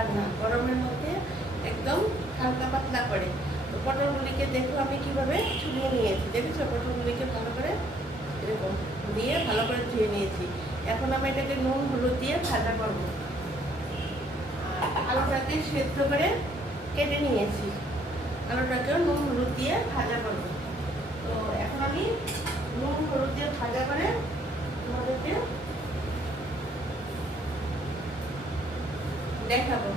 রান্না, গরমের মধ্যে একদম হালকা পাতলা করে। তো পটলগুলিকে দেখো আমি কিভাবে ছুলিয়ে নিয়েছি, দেখেছো? পটলগুলিকে ভালো করে এরকম দিয়ে ভালো করে ধুয়ে নিয়েছি। এখন আমি এটাকে নুন হলুদ দিয়ে ভাজা করবো। আর আলুটাকে সেদ্ধ করে কেটে নিয়েছি, আলুটাকেও নুন হলুদ দিয়ে ভাজা করবো। তো এখন আমি নুন হলুদ দিয়ে ভাজা করে তোমাদেরকে দেখাবো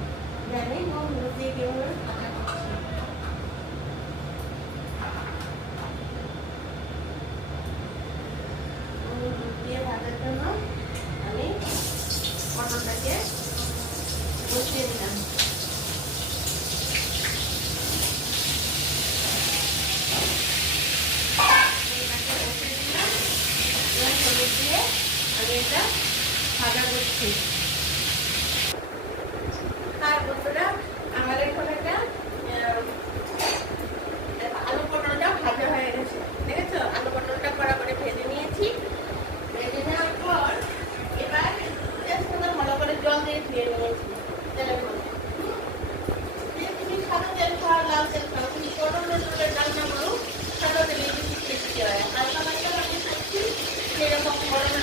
যে আমি নুন হলুদ দিয়ে কিভাবে ভাজা করছি। নুন হলুদ দিয়ে ভাজার জন্য আমি পটলটাকে বসিয়ে দিলাম। হলুদ দিয়ে আমি এটা ভাজা করছি। আর বন্ধুরা, আমার এখন একটা আলু পটলটা ভাজা হয়ে গেছে, দেখেছো? আলু পটলটা কড়া করে ভেজে নিয়েছি। ভেজে নেওয়ার পর এবার ভালো করে জল দিয়ে ধুয়ে নিয়েছি তেলের মধ্যে। তুমি সাদা তেল খাও, লাল তেল খাও, তুমি পটলের রান্না করো সাদা তেলে বেশি টেস্টি হয়। হালকা হালকা আমি খাচ্ছি, সেরকম গরমের